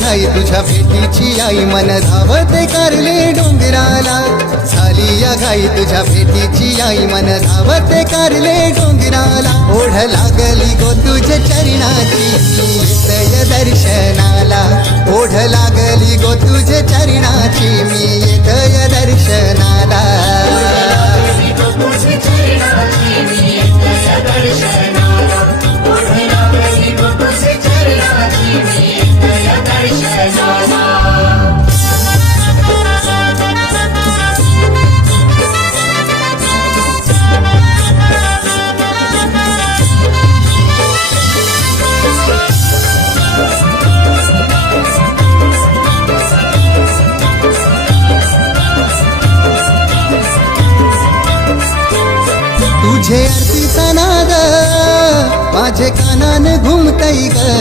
घाई तुझ्या भेटीची आई मन धावते कारले डोंगराला झाली या घाई तुझ्या भेटीची आई मन धावते कारले डोंगराला ओढ लागली गो तुझ्या चरणाची येतय दर्शनाला ओढ लागली गो तुझ्या चरणाची मी येतय दर्शनाला तुझे आरतीचा नाद माझे कानान घुमतई ग